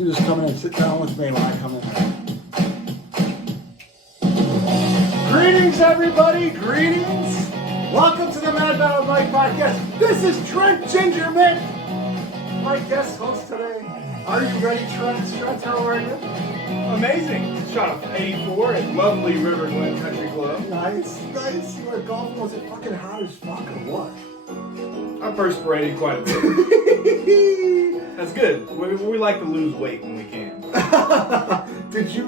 You just come in and sit down with me when I come in. Greetings, everybody. Greetings. Welcome to the Mad Battle Mike podcast. This is Trent Gingerman, my guest host today. Are you ready, Trent? Trent, how are you? Amazing. Shot for 84 at lovely River Glen Country Club. Nice, nice. You were golfing. Was it fucking hot as fuck or what? I perspirated quite a bit. That's good. We like to lose weight when we can. Did you,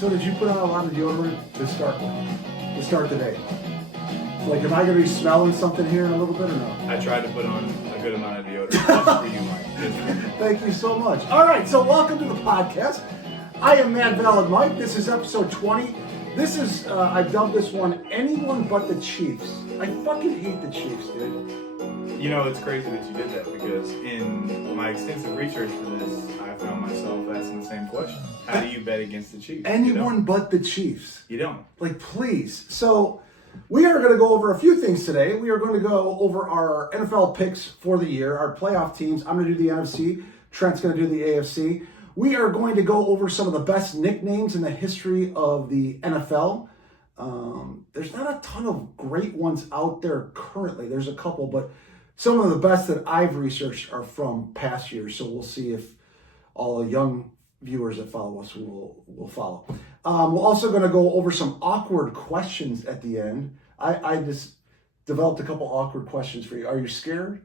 did you put on a lot of deodorant to start with? To start the day? Like, am I going to be smelling something here in a little bit or no? I tried to put on a good amount of deodorant. Just for you, Mike. Just for you. Thank you so much. All right, so welcome to the podcast. I am Mad Valid Mike. This is episode 20. This is, I've dubbed this one, Anyone But the Chiefs. I fucking hate the Chiefs, dude. You know, it's crazy that you did that because in my extensive research for this, I found myself asking the same question. How do you bet against the Chiefs? Anyone but the Chiefs. You don't. Like, please. So, we are going to go over a few things today. We are going to go over our NFL picks for the year, our playoff teams. I'm going to do the NFC. Trent's going to do the AFC. We are going to go over some of the best nicknames in the history of the NFL. There's not a ton of great ones out there currently. There's a couple, but some of the best that I've researched are from past years. So we'll see if all the young viewers that follow us will follow. We're also going to go over some awkward questions at the end. I just developed a couple awkward questions for you. Are you scared?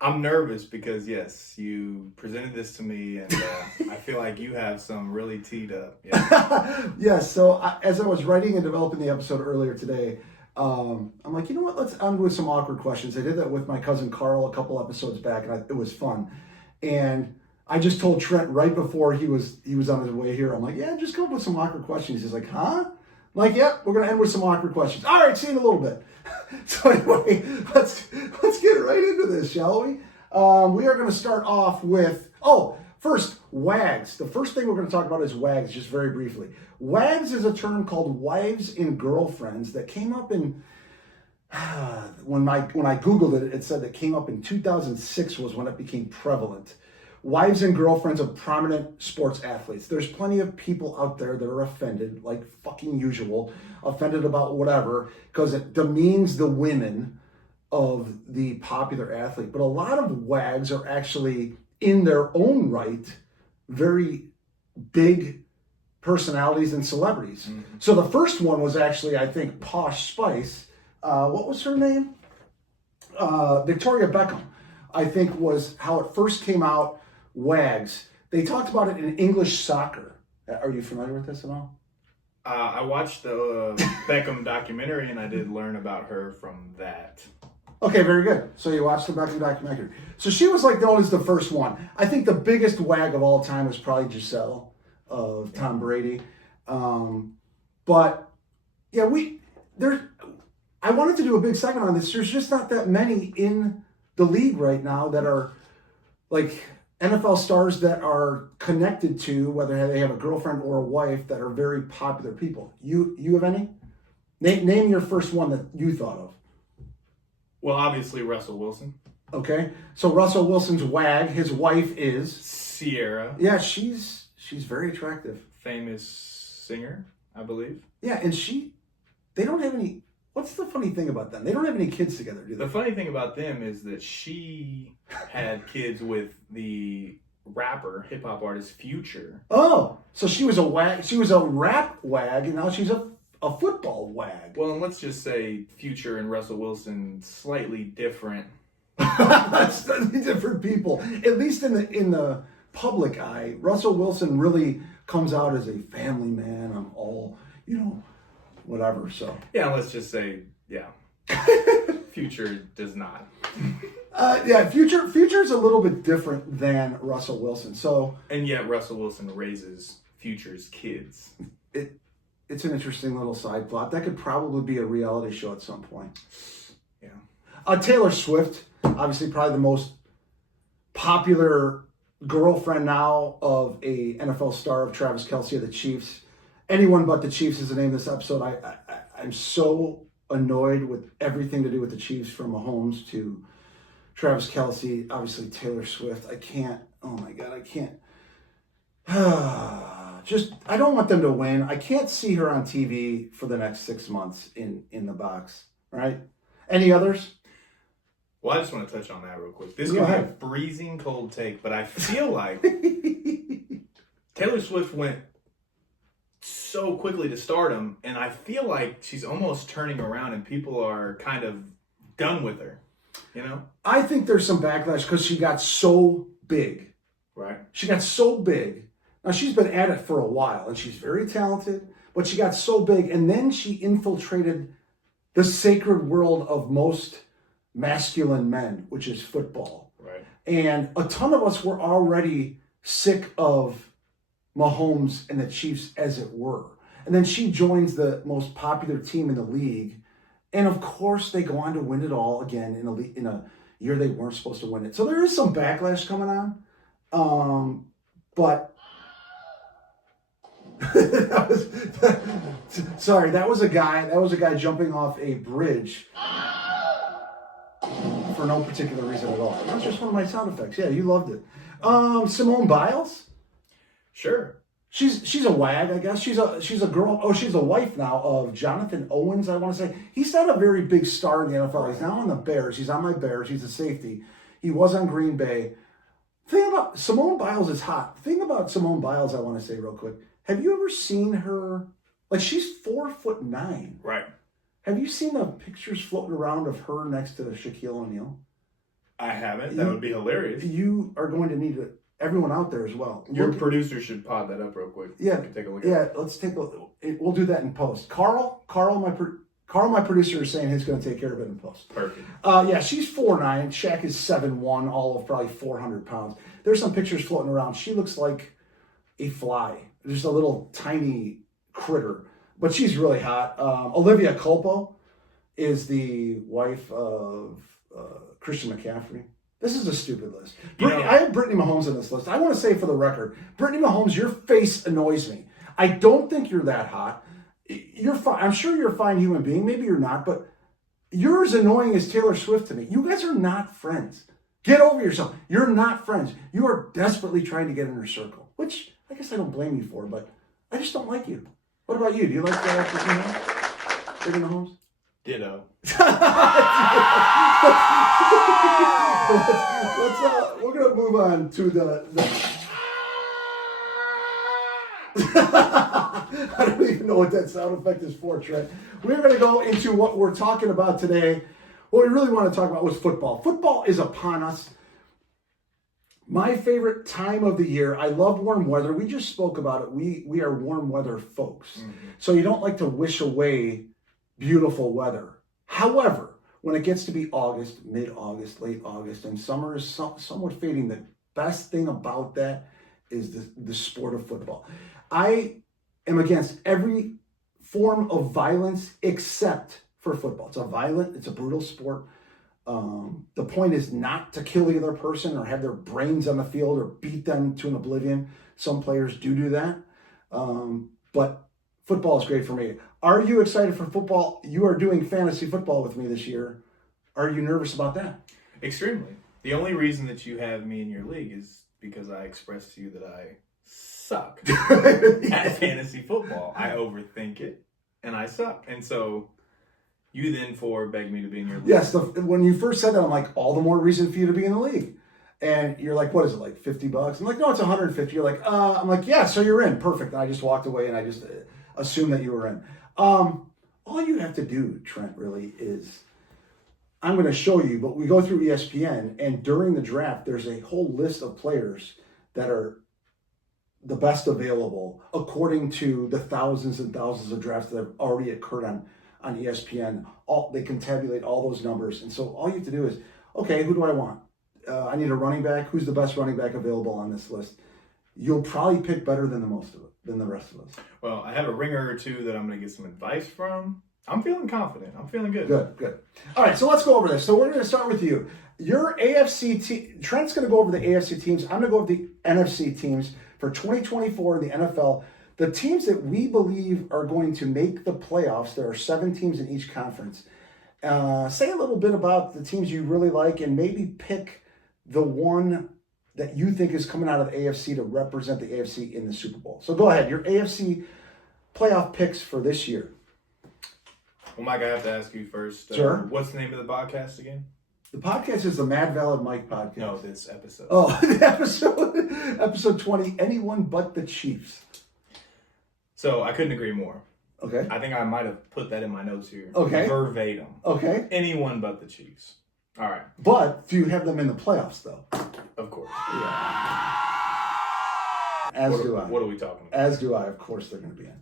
I'm nervous because, yes, you presented this to me, and I feel like you have some really teed up. Yeah. Yes, so as I was writing and developing the episode earlier today, I'm like, you know what, let's end with some awkward questions. I did that with my cousin Carl a couple episodes back, and it was fun. And I just told Trent right before he was on his way here, I'm like, yeah, just come up with some awkward questions. He's like, huh? I'm like, yep, we're going to end with some awkward questions. All right, see you in a little bit. So anyway, let's get right into this, shall we? We are going to start off with, first, WAGs. The first thing we're going to talk about is WAGs, just very briefly. WAGs is a term called wives and girlfriends that came up in, when I Googled it, it said it came up in 2006 was when it became prevalent. Wives and girlfriends of prominent sports athletes. There's plenty of people out there that are offended, like fucking usual, offended about whatever, because it demeans the women of the popular athlete. But a lot of WAGs are actually, in their own right, very big personalities and celebrities. Mm-hmm. So the first one was actually, I think, Posh Spice. What was her name? Victoria Beckham, I think, was how it first came out. WAGs. They talked about it in English soccer. Are you familiar with this at all? I watched the Beckham documentary, and I did learn about her from that. Okay, very good. So you watched the Beckham documentary. So she was like known as the first one. I think the biggest WAG of all time was probably Giselle of Tom Brady. But yeah, I wanted to do a big segment on this. There's just not that many in the league right now that are like NFL stars that are connected to, whether they have a girlfriend or a wife, that are very popular people. You have any? Name your first one that you thought of. Well, obviously Russell Wilson. Okay, so Russell Wilson's WAG, his wife is Sierra. Yeah, she's very attractive. Famous singer, I believe. Yeah, and they don't have any. What's the funny thing about them? They don't have any kids together, do they? The funny thing about them is that she had kids with the rapper, hip hop artist Future. Oh, so she was a WAG. She was a rap WAG, and now she's a football WAG. Well, and let's just say Future and Russell Wilson slightly different. Slightly different people. At least in the public eye, Russell Wilson really comes out as a family man. I'm all, whatever. So yeah, let's just say Future does not. Future's a little bit different than Russell Wilson. So and yet Russell Wilson raises Future's kids. It's an interesting little side plot. That could probably be a reality show at some point. Yeah. Taylor Swift, obviously probably the most popular girlfriend now of a NFL star of Travis Kelce of the Chiefs. Anyone But the Chiefs is the name of this episode. I'm so annoyed with everything to do with the Chiefs, from Mahomes to Travis Kelce, obviously Taylor Swift. I can't, oh my God, can't. Just I don't want them to win. I can't see her on TV for the next 6 months in the box. Right? Any others? Well, I just want to touch on that real quick. This Go could be ahead. a freezing cold take, but I feel like Taylor Swift went so quickly to stardom, and I feel like she's almost turning around and people are kind of done with her, you know? I think there's some backlash because she got so big. Right. She got so big. Now, she's been at it for a while, and she's very talented, but she got so big, and then she infiltrated the sacred world of most masculine men, which is football. Right. And a ton of us were already sick of Mahomes and the Chiefs, as it were. And then she joins the most popular team in the league. And of course, they go on to win it all again in a year they weren't supposed to win it. So there is some backlash coming on. But that was a guy jumping off a bridge for no particular reason at all. That was just one of my sound effects. Yeah, you loved it. Simone Biles. Sure. She's a wag, I guess. She's a girl. Oh, she's a wife now of Jonathan Owens, I want to say. He's not a very big star in the NFL. He's now on the Bears. He's on my Bears. He's a safety. He was on Green Bay. Thing about Simone Biles is hot. Thing about Simone Biles I want to say real quick. Have you ever seen her? Like, she's 4'9". Right. Have you seen the pictures floating around of her next to Shaquille O'Neal? I haven't. That would be hilarious. You are going to need to, everyone out there as well. Your producer should pod that up real quick. Yeah. We can take a look at Yeah, it. let's take a, we'll do that in post. Carl, my producer is saying he's going to take care of it in post. Perfect. Yeah, she's 4'9". Shaq is 7'1", all of probably 400 pounds. There's some pictures floating around. She looks like a fly. Just a little tiny critter. But she's really hot. Olivia Culpo is wife of Christian McCaffrey. This is a stupid list. I have Brittany Mahomes on this list. I want to say for the record, Brittany Mahomes, your face annoys me. I don't think you're that hot. You're fine. I'm sure you're a fine human being. Maybe you're not, but you're as annoying as Taylor Swift to me. You guys are not friends. Get over yourself. You're not friends. You are desperately trying to get in her circle, which I guess I don't blame you for, but I just don't like you. What about you? Do you like Brittany Mahomes? Ditto. We're gonna move on to the I don't even know what that sound effect is for, Trent. We're gonna go into what we're talking about today. What we really want to talk about was football. Football is upon us. My favorite time of the year. I love warm weather. We just spoke about it. We are warm weather folks. Mm-hmm. So you don't like to wish away beautiful weather. However, when it gets to be August, mid-August, late August, and summer is somewhat fading, the best thing about that is the sport of football. I am against every form of violence except for football. It's a brutal sport. The point is not to kill the other person or have their brains on the field or beat them to an oblivion. Some players do that. But football is great for me. Are you excited for football? You are doing fantasy football with me this year. Are you nervous about that? Extremely. The only reason that you have me in your league is because I expressed to you that I suck at fantasy football. I overthink it, and I suck. And so you then begged me to be in your league. Yes, when you first said that, I'm like, all the more reason for you to be in the league. And you're like, what is it, like $50? I'm like, no, it's $150. You're like, I'm like, yeah, so you're in. Perfect. And I just walked away and I just assumed that you were in. All you have to do, Trent, really is, I'm going to show you, but we go through ESPN, and during the draft, there's a whole list of players that are the best available according to the thousands and thousands of drafts that have already occurred on ESPN. They can tabulate all those numbers. And so all you have to do is, okay, who do I want? I need a running back. Who's the best running back available on this list? You'll probably pick better than the rest of us. Well, I have a ringer or two that I'm going to get some advice from. I'm feeling confident. I'm feeling good. Good. All right, so let's go over this. So we're going to start with you. Your AFC team. Trent's going to go over the AFC teams. I'm going to go over the NFC teams for 2024 in the NFL. The teams that we believe are going to make the playoffs. There are 7 teams in each conference. Say a little bit about the teams you really like, and maybe pick the one that you think is coming out of the AFC to represent the AFC in the Super Bowl. So go ahead, your AFC playoff picks for this year. Well, Mike, I have to ask you first. Sure. What's the name of the podcast again? The podcast is the Mad Valid Mike podcast. No, this episode. Oh, episode 20, Anyone But the Chiefs. So I couldn't agree more. Okay. I think I might have put that in my notes here. Okay. Verbatim. Okay. Anyone but the Chiefs. All right. But do you have them in the playoffs, though? Of course. Yeah. What are we talking about? As do I. Of course they're going to be in.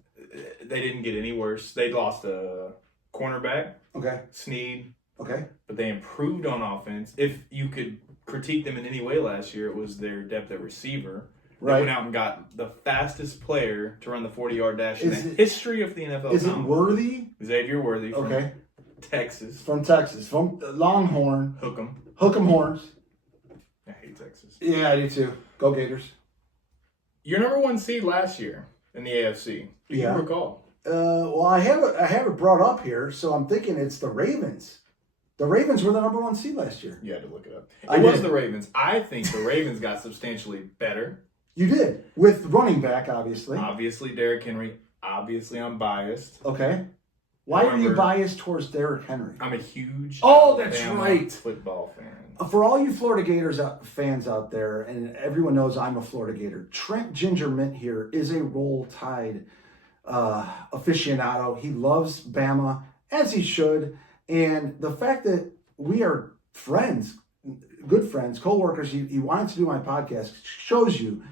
They didn't get any worse. They lost a cornerback, Okay. Snead, Okay. but they improved on offense. If you could critique them in any way last year, it was their depth at receiver. They Right. went out and got the fastest player to run the 40-yard dash in Is the it- history of the NFL. Is it Worthy? Xavier Worthy from Okay. Texas. From Texas. From Longhorn. Hook 'em. Hook 'em horns. I hate Texas. Yeah, I do too. Go Gators. Your number one seed last year in the AFC. Do you Yeah. recall? Well, I have it brought up here, so I'm thinking it's the Ravens. The Ravens were the number one seed last year. You had to look it up. I It was did. the Ravens. I think the Ravens got substantially better. You did. With running back, obviously. Obviously, Derrick Henry. Obviously, I'm biased. Okay. Why are you However, biased towards Derrick Henry? I'm a huge Oh, that's Alabama right. football fan. For all you Florida Gators fans out there, and everyone knows I'm a Florida Gator, Trent Ginger Mint here is a Roll Tide aficionado. He loves Bama, as he should. And the fact that we are friends, good friends, co-workers, he wanted to do my podcast, shows you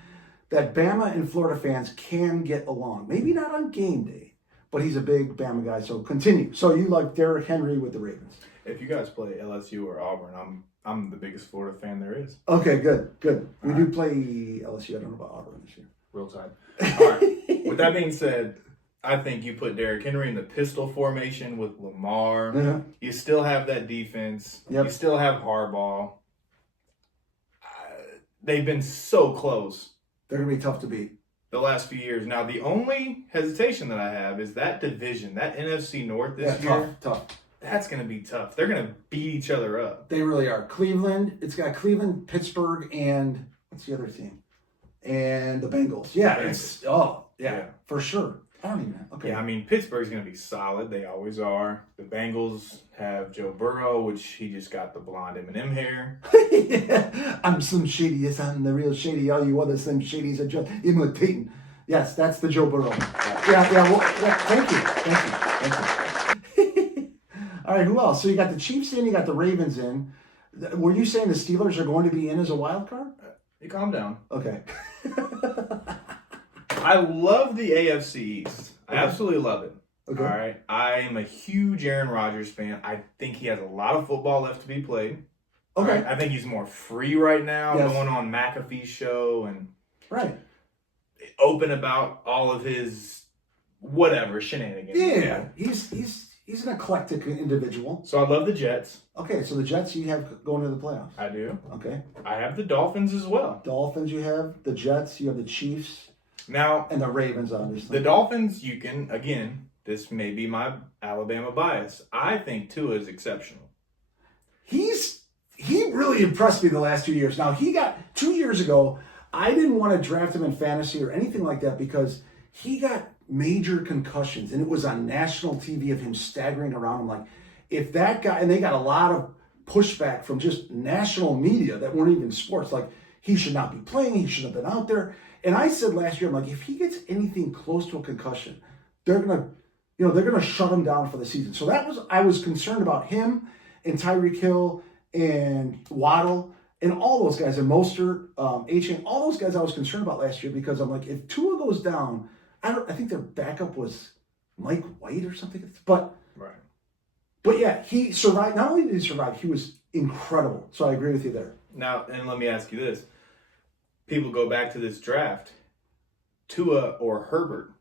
that Bama and Florida fans can get along. Maybe not on game day, but he's a big Bama guy. So continue. So you like Derrick Henry with the Ravens. If you guys play LSU or Auburn, I'm the biggest Florida fan there is. Okay, good. We All do right. play LSU. I don't know about Auburn this year. Real time. All right. With that being said, I think you put Derrick Henry in the pistol formation with Lamar. Yeah. You still have that defense. Yep. You still have Harbaugh. They've been so close They're going to be tough to beat. the last few years. Now, the only hesitation that I have is that division, that NFC North this year. Tough. That's going to be tough. They're going to beat each other up. They really are. Cleveland, it's got Cleveland, Pittsburgh, and what's the other team? And the Bengals. Yeah, Yeah. for sure. I don't even know. Okay. Yeah, I mean, Pittsburgh's going to be solid. They always are. The Bengals have Joe Burrow, which he just got the blonde M&M hair. Yeah. I'm Slim Shady. Yes, I'm the real Shady. All you other Slim Shadys are just imitating. Yes, that's the Joe Burrow. Yeah. Well, thank you. All right, who else? So you got the Chiefs in, you got the Ravens in. Were you saying the Steelers are going to be in as a wild card? You calm down. Okay. I love the AFC East. I Okay. absolutely love it. Okay. All right. I am a huge Aaron Rodgers fan. I think he has a lot of football left to be played. Okay. All right? I think he's more free right now, Yes. going on McAfee's show and Right. open about all of his whatever shenanigans. Yeah. He's an eclectic individual. So I love the Jets. Okay, so the Jets you have going to the playoffs. I do. Okay. I have the Dolphins as well. Dolphins you have, the Jets, you have the Chiefs, Now, and the Ravens, obviously. the Dolphins, you can, again, this may be my Alabama bias. I think Tua is exceptional. He really impressed me the last 2 years. Now, he got 2 years ago, I didn't want to draft him in fantasy or anything like that because he got major concussions, and it was on national TV of him staggering around. I'm like, if that guy, and they got a lot of pushback from just national media that weren't even sports, like he should not be playing, he should have been out there. And I said last year, I'm like, if he gets anything close to a concussion, they're gonna shut him down for the season. So I was concerned about him and Tyreek Hill and Waddle and all those guys, and Mostert, A-Chain, all those guys I was concerned about last year because I'm like, if Tua goes down, I think their backup was Mike White or something. But yeah, he survived. Not only did he survive, he was incredible. So I agree with you there. Now, and let me ask you this. People go back to this draft. Tua or Herbert.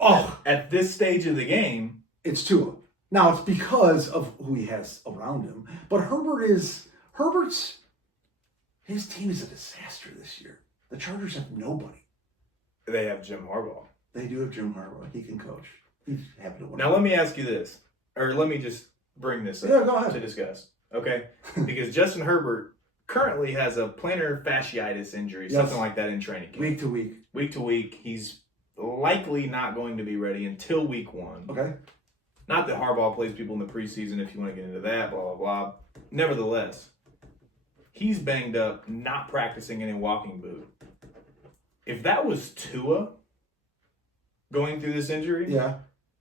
Oh, At this stage of the game, it's Tua. Now it's because of who he has around him. But his team is a disaster this year. The Chargers have nobody. they have Jim Harbaugh. They do have Jim Harbaugh. He can coach. He's happy to win. Now, let me ask you this. Or let me just bring this up Yeah, go ahead. to discuss. Okay? Because Justin Herbert currently has a plantar fasciitis injury, Yes. something like that in training camp. Week to week. Week to week, he's likely not going to be ready until week 1. Okay. Not that Harbaugh plays people in the preseason if you want to get into that, blah, blah, blah. Nevertheless, he's banged up, not practicing in a walking boot. If that was Tua going through this injury, Yeah.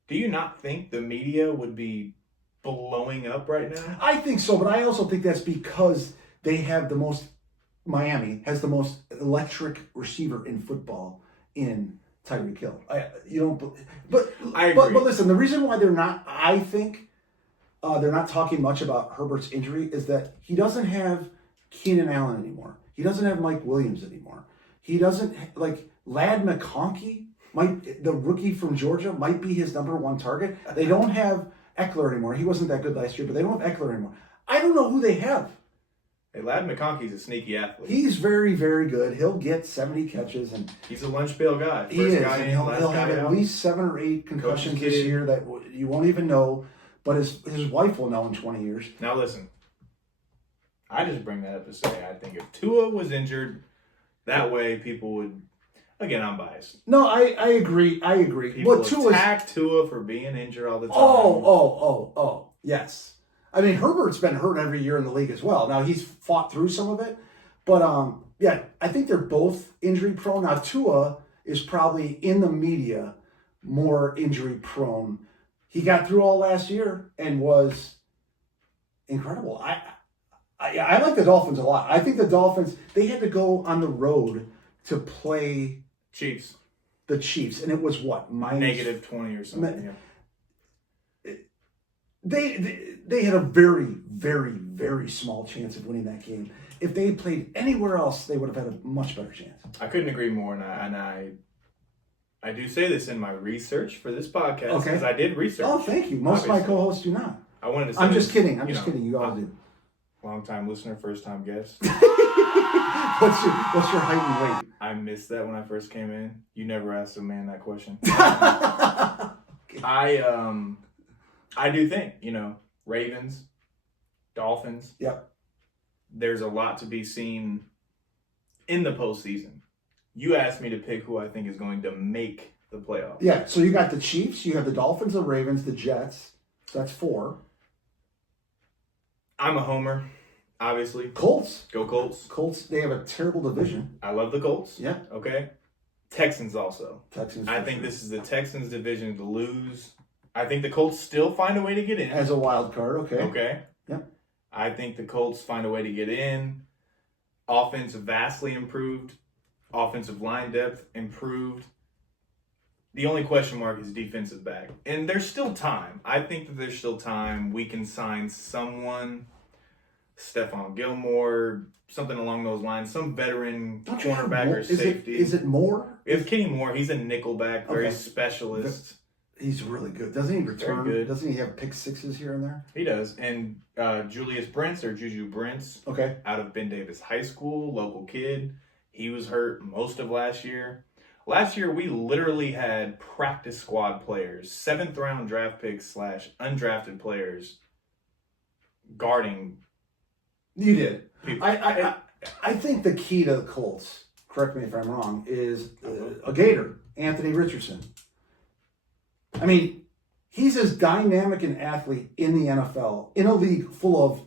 do you not think the media would be blowing up right now? I think so, but I also think that's because they have the most. Miami has the most electric receiver in football in Tyreek Hill. But I agree. But listen, the reason why they're not, I think, they're not talking much about Herbert's injury is that he doesn't have Keenan Allen anymore. He doesn't have Mike Williams anymore. He doesn't Lad McConkey, the rookie from Georgia, might be his number 1 target. They don't have Eckler anymore. He wasn't that good last year, but they don't have Eckler anymore. I don't know who they have. Hey, Lad McConkey's a sneaky athlete. He's very, very good. He'll get 70 catches, and He's a lunch pail guy. First he is. guy And in, he'll last have guy at out. least 7 or 8 concussions Coach's this kid. year that you won't even know. But his wife will know in 20 years. Now listen, I just bring that up to say I think if Tua was injured, that way people would. Again, I'm biased. No, I agree. I agree. People But Tua's, attack Tua for being injured all the time. oh, yes. I mean, Herbert's been hurt every year in the league as well. Now he's fought through some of it, but yeah, I think they're both injury prone. Now Tua is probably in the media more injury prone. He got through all last year and was incredible. I like the Dolphins a lot. I think the Dolphins, they had to go on the road to play Chiefs. the Chiefs, and it was what? Negative 20 or something. Yeah. They had a very, very, very small chance of winning that game. If they played anywhere else, they would have had a much better chance. I couldn't agree more, and I do say this in my research for this podcast because I did research. Oh, thank you. Most of my co-hosts do not. I wanted to say I'm just kidding. I'm you just know, kidding. You all do. Long-time listener, first-time guest. What's your height and weight? I missed that when I first came in. You never asked a man that question. I do think, Ravens, Dolphins. Yep. There's a lot to be seen in the postseason. You asked me to pick who I think is going to make the playoffs. Yeah, so you got the Chiefs, you have the Dolphins, the Ravens, the Jets. So that's 4. I'm a homer, obviously. Colts. Go Colts. Colts, they have a terrible division. I love the Colts. Yeah. Okay. Texans also. Texans. I think this is the Texans' division to lose. I think the Colts still find a way to get in. As a wild card, okay. Okay. Yeah. I think the Colts find a way to get in. Offense vastly improved. Offensive line depth improved. The only question mark is defensive back. And there's still time. I think that there's still time. We can sign someone, Stephon Gilmore, something along those lines, some veteran cornerback or safety. Is it Moore? It's Kenny Moore. He's a nickelback, very Okay. specialist. He's really good. Doesn't he return? good. Doesn't he have pick sixes here and there? He does. And Julius Brents, or Juju Brents, Okay. out of Ben Davis High School, local kid. He was hurt most of last year. Last year, we literally had practice squad players, 7th round draft picks / undrafted players guarding. You did. people. I think the key to the Colts, correct me if I'm wrong, is a Gator, Anthony Richardson. I mean, he's as dynamic an athlete in the NFL, in a league full of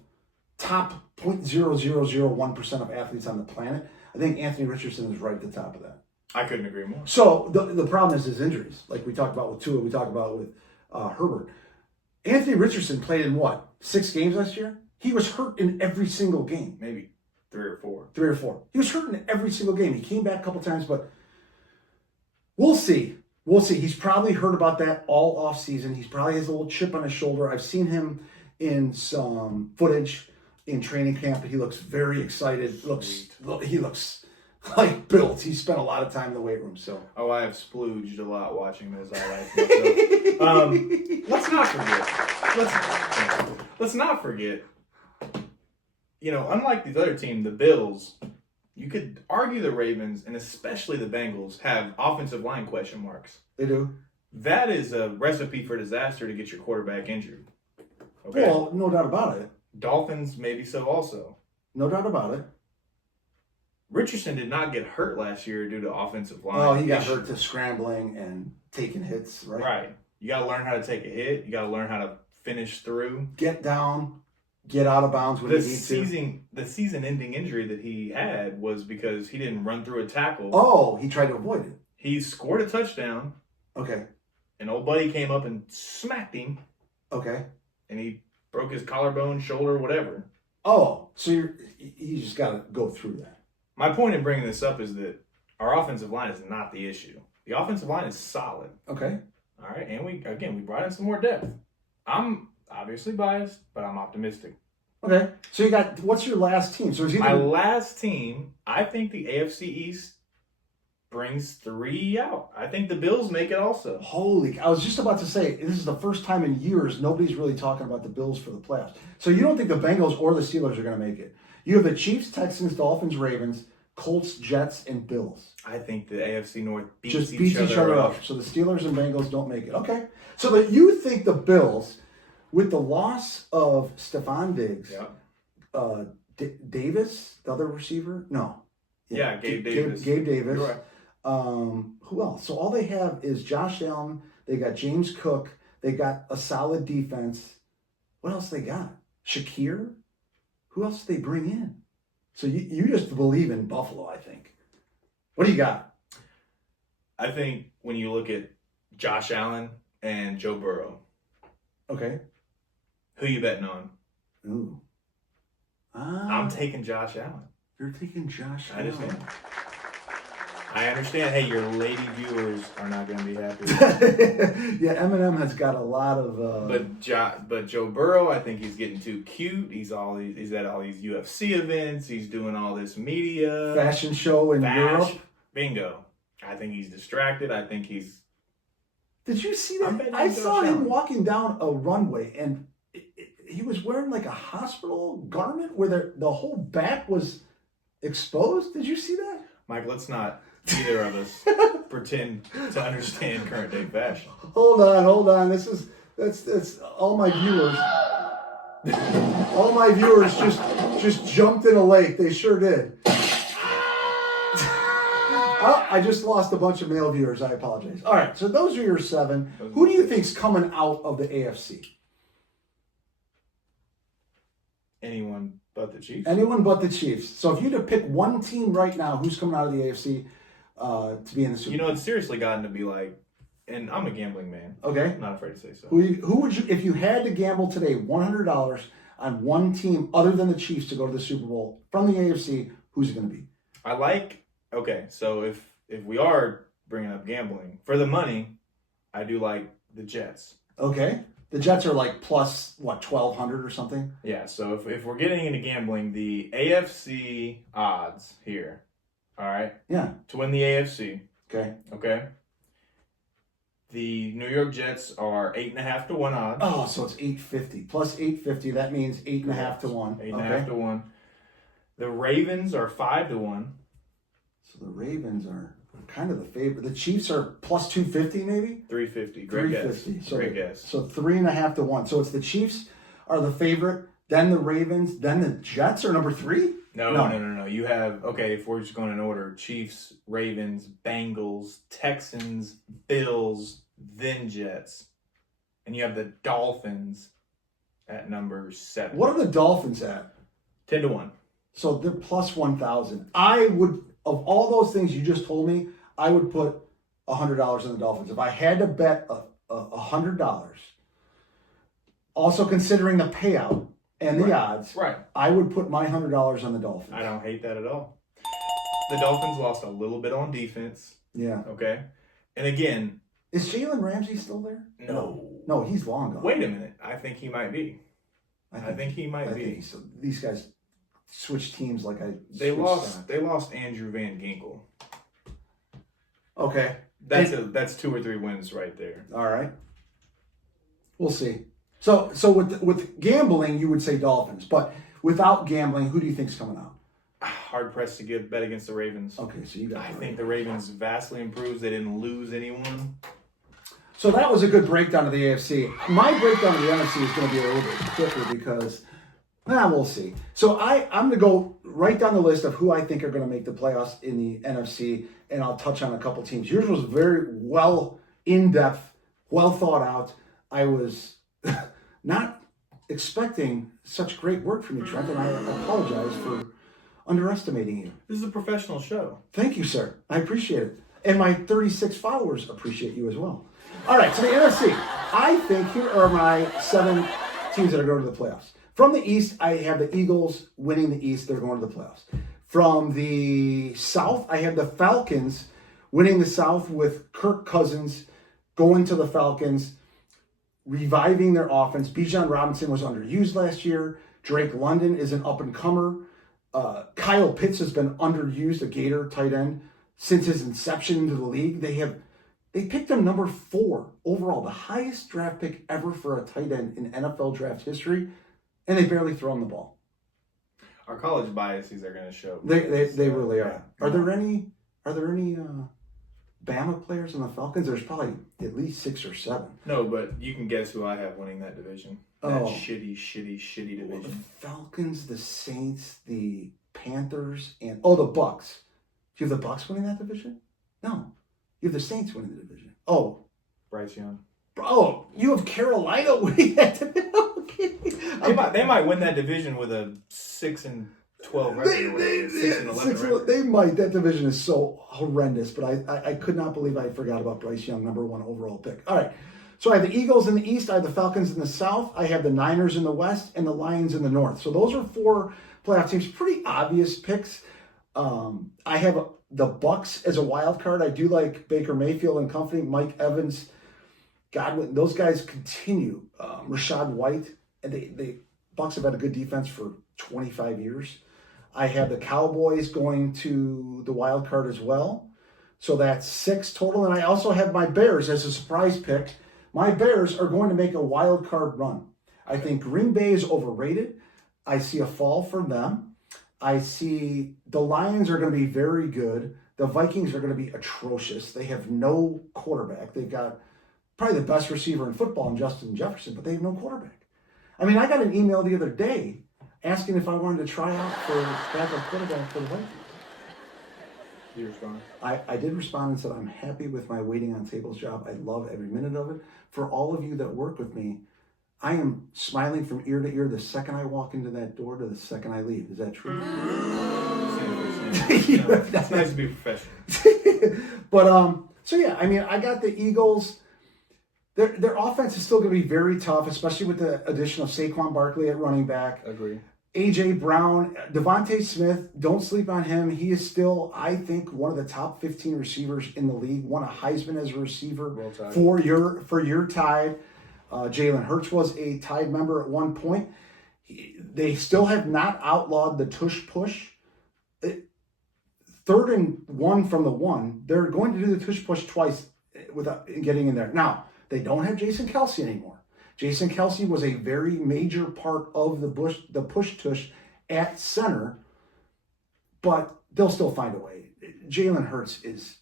top 0.0001% of athletes on the planet. I think Anthony Richardson is right at the top of that. I couldn't agree more. So the problem is his injuries, like we talked about with Tua, we talked about with Herbert. Anthony Richardson played in 6 games last year? He was hurt in every single game. Maybe 3 or 4. 3 or 4. He was hurt in every single game. He came back a couple times, but we'll see. We'll see. He's probably heard about that all off season. He probably has a little chip on his shoulder. I've seen him in some footage in training camp. He looks very excited. He looks like built. He spent a lot of time in the weight room. So I have splooged a lot watching those highlights myself. Let's not forget. Let's not forget. Unlike these other teams, the Bills, you could argue the Ravens and especially the Bengals have offensive line question marks. they do. That is a recipe for disaster to get your quarterback injured. Okay. Well, no doubt about it. Dolphins maybe so also. No doubt about it. Richardson did not get hurt last year due to offensive line. Oh, he got issues. hurt to scrambling and taking hits, right? Right. You got to learn how to take a hit. You got to learn how to finish through. Get down, get out of bounds when you need to. The season-ending injury that he had was because he didn't run through a tackle. Oh, he tried to avoid it. He scored a touchdown. Okay. And old buddy came up and smacked him. Okay. And he broke his collarbone, shoulder, whatever. Oh, so you just got to go through that. My point in bringing this up is that our offensive line is not the issue. The offensive line is solid. Okay. All right. And we brought in some more depth. I'm obviously biased, but I'm optimistic. Okay. So what's your last team? So my last team, I think the AFC East brings 3 out. I think the Bills make it also. I was just about to say, this is the first time in years nobody's really talking about the Bills for the playoffs. So you don't think the Bengals or the Steelers are going to make it? You have the Chiefs, Texans, Dolphins, Ravens, Colts, Jets, and Bills. I think the AFC North beats each other up. So the Steelers and Bengals don't make it. Okay. So you think the Bills, with the loss of Stephon Diggs, Davis, the other receiver? No. Yeah, Gabe Davis. Gabe Davis. You're right. Who else? So all they have is Josh Allen. They got James Cook. They got a solid defense. What else they got? Shakir? Who else did they bring in? So you just believe in Buffalo, I think. What do you got? I think when you look at Josh Allen and Joe Burrow. Okay. Who you betting on? Ooh. I'm taking Josh Allen. You're taking Josh Allen. I understand. Hey, your lady viewers are not going to be happy. Yeah, Eminem has got a lot of. But Joe Burrow, I think he's getting too cute. He's at all these UFC events. He's doing all this media fashion show in Europe. Bingo. I think he's distracted. I think he's. Did you see that? I saw him walking down a runway, and he was wearing like a hospital garment where the whole back was exposed. Did you see that? Mike, let's not either of us pretend to understand current day fashion. Hold on. That's all my viewers. All my viewers just jumped in a lake. They sure did. Oh, I just lost a bunch of male viewers. I apologize. All right, so those are your 7. Who do you think's coming out of the AFC? Anyone but the Chiefs? Anyone but the Chiefs. So if you had to pick one team right now, who's coming out of the AFC to be in the Super Bowl? It's seriously gotten to be like, and I'm a gambling man. Okay. I'm not afraid to say so. Who would you, if you had to gamble today, $100 on one team other than the Chiefs to go to the Super Bowl from the AFC, who's it going to be? Okay, so if we are bringing up gambling, for the money, I do like the Jets. Okay. The Jets are like plus, 1,200 or something? Yeah, so if we're getting into gambling, the AFC odds here, all right? Yeah. To win the AFC. Okay. The New York Jets are 8.5 to 1 odds. Oh, so it's 850. Plus 850, that means 8.5 to 1. 8.5 to 1. The Ravens are 5 to 1. So the Ravens are kind of the favorite. The Chiefs are plus 250 maybe? 350. Great guess. Great guess. So 3.5 to 1. So it's the Chiefs are the favorite, then the Ravens, then the Jets are number 3? No. You have, if we're just going in order, Chiefs, Ravens, Bengals, Texans, Bills, then Jets. And you have the Dolphins at number 7. What are the Dolphins at? 10 to 1. So they're plus 1,000. I would, of all those things you just told me, I would put $100 on the Dolphins. If I had to bet $100, also considering the payout and the odds, I would put my $100 on the Dolphins. I don't hate that at all. The Dolphins lost a little bit on defense. Yeah. Okay. And again, is Jalen Ramsey still there? No, he's long gone. Wait a minute. I think he might be. I think he might be. These guys switch teams like They lost Andrew Van Ginkel. Okay. That's 2 or 3 wins right there. All right. We'll see. So with gambling, you would say Dolphins, but without gambling, who do you think's coming out? Hard pressed to bet against the Ravens. Okay, so you got. I think the Ravens vastly improves. They didn't lose anyone. So that was a good breakdown of the AFC. My breakdown of the NFC is going to be a little bit quicker because We'll see. So I'm going to go right down the list of who I think are going to make the playoffs in the NFC, and I'll touch on a couple teams. Yours was very well in-depth, well thought out. I was not expecting such great work from you, Trent, and I apologize for underestimating you. This is a professional show. Thank you, sir. I appreciate it. And my 36 followers appreciate you as well. All right, so the NFC. I think here are my 7 teams that are going to the playoffs. From the East, I have the Eagles winning the East. They're going to the playoffs. From the South, I have the Falcons winning the South with Kirk Cousins going to the Falcons, reviving their offense. Bijan Robinson was underused last year. Drake London is an up-and-comer. Kyle Pitts has been underused, a Gator tight end, since his inception into the league. They picked him number 4 overall, the highest draft pick ever for a tight end in NFL draft history, and they barely throw him the ball. Our college biases are going to show. They really are. Are there any Bama players on the Falcons? There's probably at least 6 or 7. No, but you can guess who I have winning that division. That shitty division. The Falcons, the Saints, the Panthers, and the Bucks. Do you have the Bucks winning that division? No. You have the Saints winning the division. Bryce Young. Oh, you have Carolina winning that division. Okay. They might win that division with a 6-12 record. 6-11 record. They might. That division is so horrendous, but I could not believe I forgot about Bryce Young, number 1 overall pick. All right. So I have the Eagles in the East, I have the Falcons in the South, I have the Niners in the West, and the Lions in the North. So those are 4 playoff teams. Pretty obvious picks. I have the Bucks as a wild card. I do like Baker Mayfield and company, Mike Evans, Godwin. Those guys continue. Rashad White. And the Bucks have had a good defense for 25 years. I have the Cowboys going to the wild card as well. So that's 6 total. And I also have my Bears as a surprise pick. My Bears are going to make a wild card run. I think Green Bay is overrated. I see a fall for them. I see the Lions are going to be very good. The Vikings are going to be atrocious. They have no quarterback. They've got probably the best receiver in football in Justin Jefferson, but they have no quarterback. I mean, I got an email the other day asking if I wanted to try out for backup quarterback for the Vikings. You respond? I did respond and said, I'm happy with my waiting on tables job. I love every minute of it. For all of you that work with me, I am smiling from ear to ear the second I walk into that door to the second I leave. Is that true? It's nice to be professional. But, so yeah, I mean, I got the Eagles. Their offense is still going to be very tough, especially with the addition of Saquon Barkley at running back. Agree. A.J. Brown, Devontae Smith, don't sleep on him. He is still, I think, one of the top 15 receivers in the league. Won a Heisman as a receiver for your Tide. Jalen Hurts was a Tide member at one point. They still have not outlawed the tush push. 3rd and 1 from the 1. They're going to do the tush push twice without getting in there. Now, they don't have Jason Kelce anymore. Jason Kelce was a very major part of the push tush at center, but they'll still find a way. Jalen Hurts is,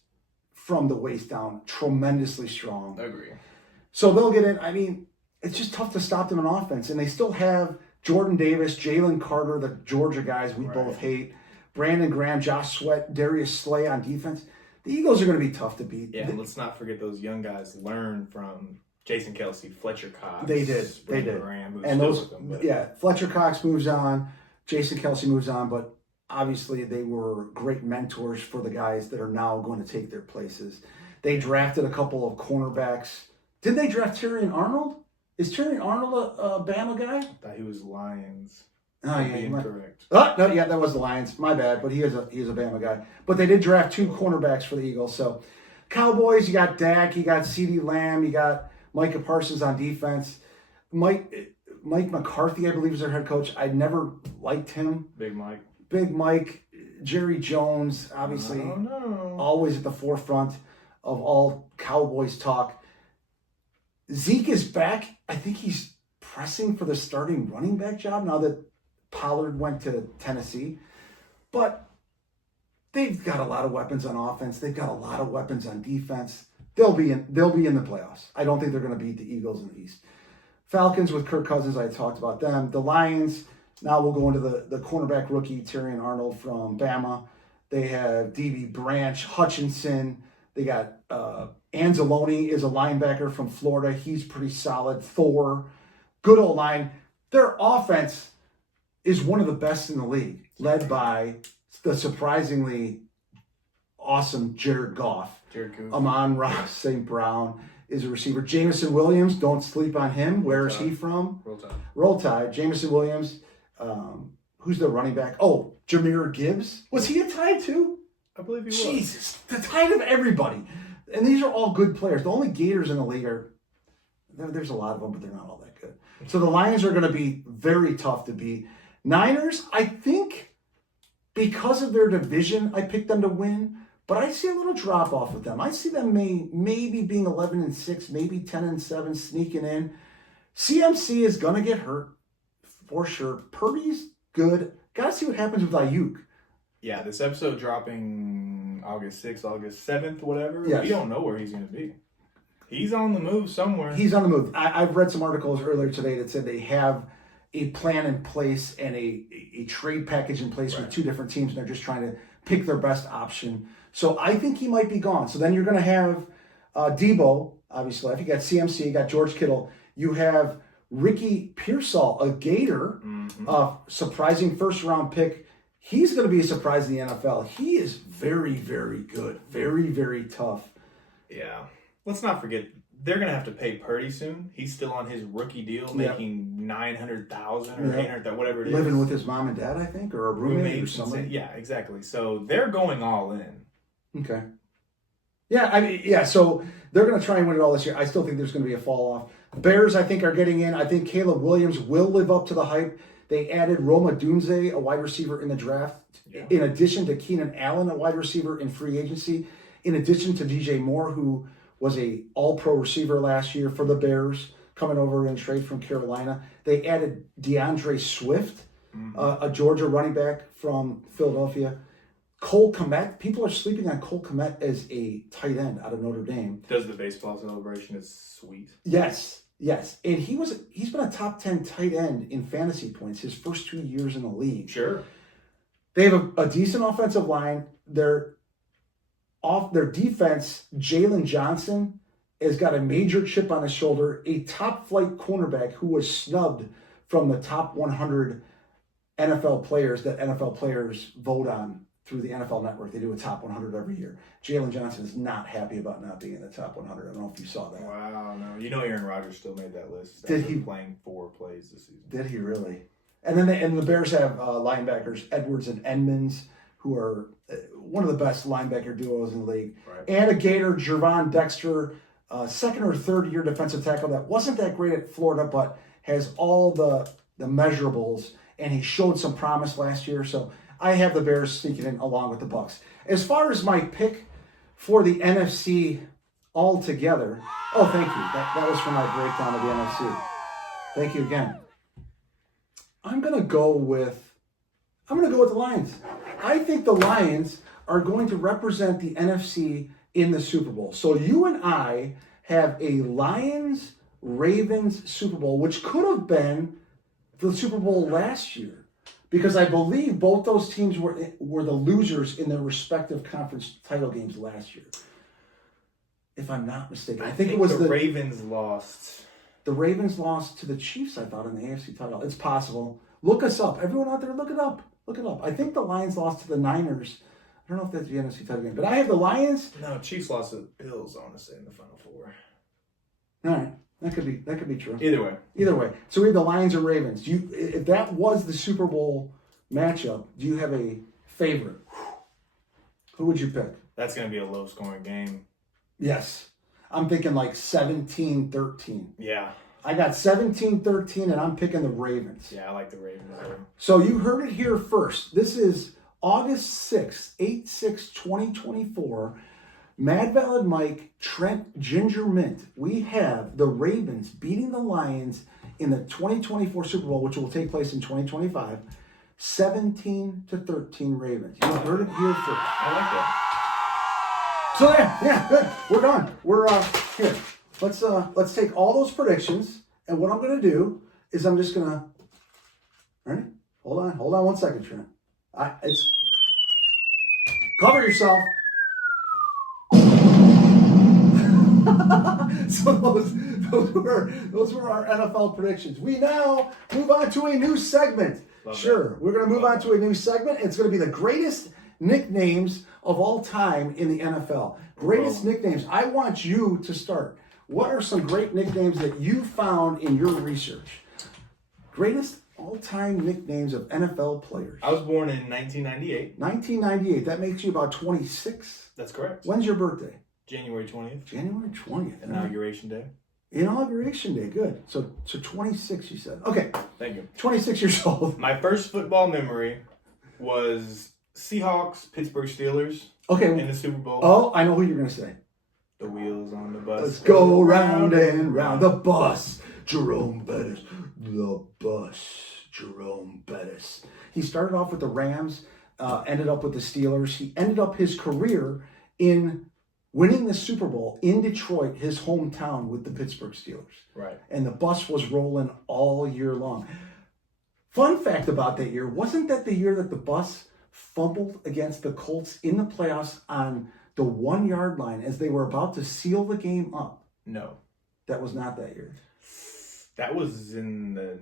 from the waist down, tremendously strong. I agree. So they'll get in. I mean, it's just tough to stop them in offense. And they still have Jordan Davis, Jalen Carter, the Georgia guys we both hate, Brandon Graham, Josh Sweat, Darius Slay on defense. The Eagles are going to be tough to beat. Yeah, let's not forget those young guys learn from Jason Kelce, Fletcher Cox. They did. Graham, and those, Fletcher Cox moves on, Jason Kelce moves on, but obviously they were great mentors for the guys that are now going to take their places. They drafted a couple of cornerbacks. Did they draft Tyrion Arnold? Is Tyrion Arnold a Bama guy? I thought he was Lions. Oh, yeah, incorrect. No, yeah, that was the Lions. My bad, but he is a Bama guy. But they did draft 2 cornerbacks for the Eagles. So, Cowboys, you got Dak, you got CeeDee Lamb, you got Micah Parsons on defense. Mike McCarthy, I believe, is their head coach. I never liked him. Big Mike, Jerry Jones, obviously, always at the forefront of all Cowboys talk. Zeke is back. I think he's pressing for the starting running back job now that Pollard went to Tennessee. But they've got a lot of weapons on offense. They've got a lot of weapons on defense. They'll be in the playoffs. I don't think they're going to beat the Eagles in the East. Falcons with Kirk Cousins, I talked about them. The Lions, Now we'll go into the cornerback rookie, Terrion Arnold from Bama. They have D.B. Branch, Hutchinson. They got Anzalone is a linebacker from Florida. He's pretty solid. Thor, good old line. Their offense is one of the best in the league, led by the surprisingly awesome Jared Goff. Amon-Ra St. Brown is a receiver. Jameson Williams, don't sleep on him. Where is he from? Roll Tide. Jameson Williams. Who's the running back? Oh, Jahmyr Gibbs. Was he a Tide too? I believe he was. Jesus, the Tide of everybody. And these are all good players. The only Gators in the league are, there's a lot of them, but they're not all that good. So the Lions are going to be very tough to beat. Niners, I think because of their division, I picked them to win. But I see a little drop off with them. I see them maybe being 11-6, maybe 10-7, sneaking in. CMC is gonna get hurt for sure. Purdy's good. Gotta see what happens with Ayuk. Yeah, this episode dropping August 6th, August 7th, whatever. Yes. We don't know where he's gonna be. He's on the move somewhere. He's on the move. I've read some articles earlier today that said they have a plan in place and a trade package in place with two different teams, and they're just trying to pick their best option. So I think he might be gone. So then you're going to have Debo, obviously. If you got CMC, you got George Kittle. You have Ricky Pearsall, a Gator, surprising first-round pick. He's going to be a surprise in the NFL. He is very, very good. Very, very tough. Yeah. Let's not forget, they're going to have to pay Purdy soon. He's still on his rookie deal, making $900,000 or $800,000, whatever it is. Living with his mom and dad, I think, or a roommate or something. Yeah, exactly. So they're going all in. Okay. Yeah, so they're going to try and win it all this year. I still think there's going to be a fall off. Bears, I think, are getting in. I think Caleb Williams will live up to the hype. They added Roma Dunze, a wide receiver in the draft, in addition to Keenan Allen, a wide receiver in free agency, in addition to DJ Moore, who was a all-pro receiver last year for the Bears, coming over in trade from Carolina. They added DeAndre Swift, a Georgia running back from Philadelphia. Cole Kmet, people are sleeping on Cole Kmet as a tight end out of Notre Dame. Does the baseball celebration is sweet. Yes. And he's been a top 10 tight end in fantasy points his first 2 years in the league. Sure. They have a decent offensive line. Their defense, Jalen Johnson, has got a major chip on his shoulder, a top flight cornerback who was snubbed from the top 100 NFL players that NFL players vote on through the NFL Network. They do a top 100 every year. Jalen Johnson is not happy about not being in the top 100. I don't know if you saw that. Wow, no. You know Aaron Rodgers still made that list. Did he? Playing 4 plays this season. Did he really? And then the Bears have linebackers, Edwards and Edmonds, who are one of the best linebacker duos in the league. Right. And a Gator, Jervon Dexter, second or third year defensive tackle that wasn't that great at Florida, but has all the measurables, and he showed some promise last year. So I have the Bears sneaking in along with the Bucs. As far as my pick for the NFC altogether, thank you. That was for my breakdown of the NFC. Thank you again. I'm gonna go with the Lions. I think the Lions are going to represent the NFC in the Super Bowl. So you and I have a Lions-Ravens Super Bowl, which could have been the Super Bowl last year, because I believe both those teams were the losers in their respective conference title games last year. If I'm not mistaken. I think it was the Ravens lost. The Ravens lost to the Chiefs, I thought, in the AFC title. It's possible. Look us up. Everyone out there, look it up. I think the Lions lost to the Niners. I don't know if that's the NFC title game, but I have the Lions. No, Chiefs lost to the Bills, I want to say, in the Final Four. All right. That could be true. Either way. So we have the Lions or Ravens. If that was the Super Bowl matchup, do you have a favorite? Who would you pick? That's going to be a low-scoring game. Yes. I'm thinking like 17-13. Yeah. I got 17-13, and I'm picking the Ravens. Yeah, I like the Ravens. So you heard it here first. This is August 6th, 8/6/2024. Mad Valid Mike, Trent, Ginger Mint. We have the Ravens beating the Lions in the 2024 Super Bowl, which will take place in 2025. 17-13 Ravens. You heard it here first. I like that. So yeah, good. We're done. We're here. Let's take all those predictions, and what I'm gonna do is I'm just gonna ready? Hold on 1 second, Trent. It's cover yourself. So those were our NFL predictions. We now move on to a new segment. We're going to move on to a new segment. It's going to be the greatest nicknames of all time in the NFL. Greatest nicknames. I want you to start. What are some great nicknames that you found in your research? Greatest all-time nicknames of NFL players. I was born in 1998. 1998. That makes you about 26. That's correct. When's your birthday? January 20th. January 20th. Inauguration day. Inauguration day. Good. So 26, you said. Okay. Thank you. 26 years old. My first football memory was Seahawks, Pittsburgh Steelers. Okay. In the Super Bowl. Oh, I know who you're going to say. The wheels on the bus. Let's go round and round. The bus. Jerome Bettis. The bus. Jerome Bettis. He started off with the Rams, ended up with the Steelers. He ended up his career in winning the Super Bowl in Detroit, his hometown, with the Pittsburgh Steelers. Right. And the bus was rolling all year long. Fun fact about that year, wasn't that the year that the bus fumbled against the Colts in the playoffs on the 1 yard line as they were about to seal the game up? No. That was not that year. That was in the...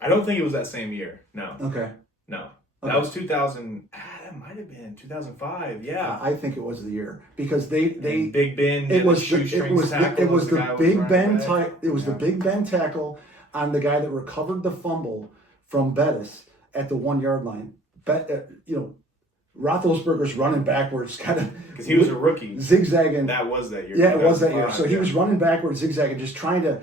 I don't think it was that same year. No. Okay. No. Okay. That was 2000... that might have been 2005. Yeah. I think it was the year because they Big Ben. it was the the Big Ben tackle on the guy that recovered the fumble from Bettis at the 1 yard line. Roethlisberger's running backwards, kind of because he was a rookie, zigzagging. That was that year. Yeah, it was that year. So he was running backwards, zigzagging, just trying to